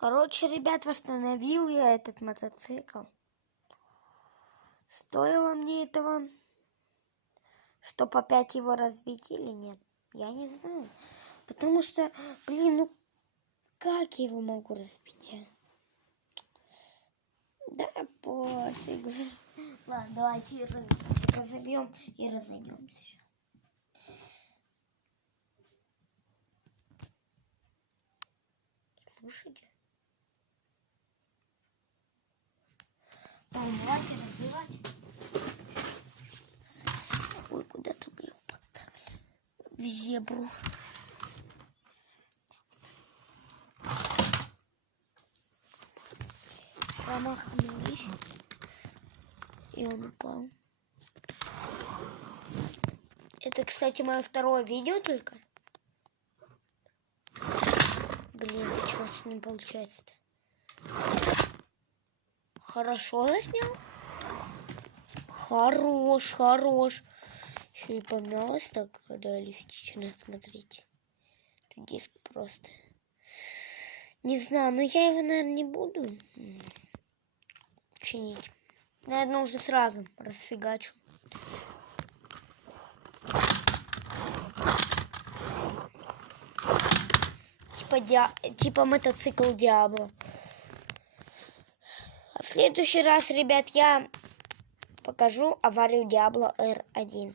Короче, ребят, восстановил я этот мотоцикл. Стоило мне этого, чтоб опять его разбить или нет? Я не знаю. Потому что, блин, ну как я его могу разбить, а? Да пофиг. Ладно, давайте разобьем и разойдемся еще. Слушайте. Давайте разбивать. Ой, куда-то мы его подставили. В зебру. Промахнулись. И он упал. Это, кстати, мое второе видео только. Блин, да что с ним получается-то? Хорошо заснял? Хорош, хорош. Еще и помялось так реалистично, смотрите. Тут диск просто. Не знаю, но я его, наверное, не буду чинить. Наверное, уже сразу расфигачу. Типа мотоцикл Диабло. А в следующий раз, ребят, я покажу аварию Диабло R1.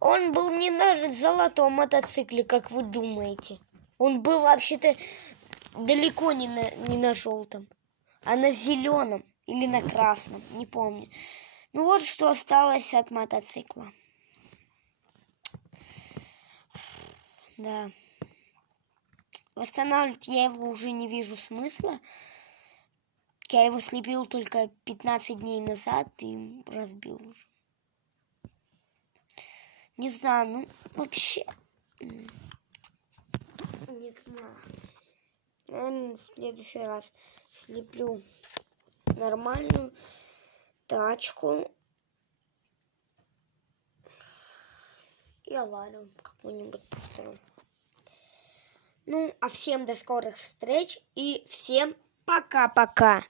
Он был не на золотом мотоцикле, как вы думаете. Он был вообще-то далеко не на желтом, а на зеленом или на красном, не помню. Ну вот что осталось от мотоцикла. Да. Восстанавливать я его уже не вижу смысла. Я его слепил только 15 дней назад и разбил уже. Не знаю, ну вообще... Не знаю. Наверное, в следующий раз слеплю нормальную тачку и аварию какую-нибудь построю. Ну, а всем до скорых встреч и всем пока-пока.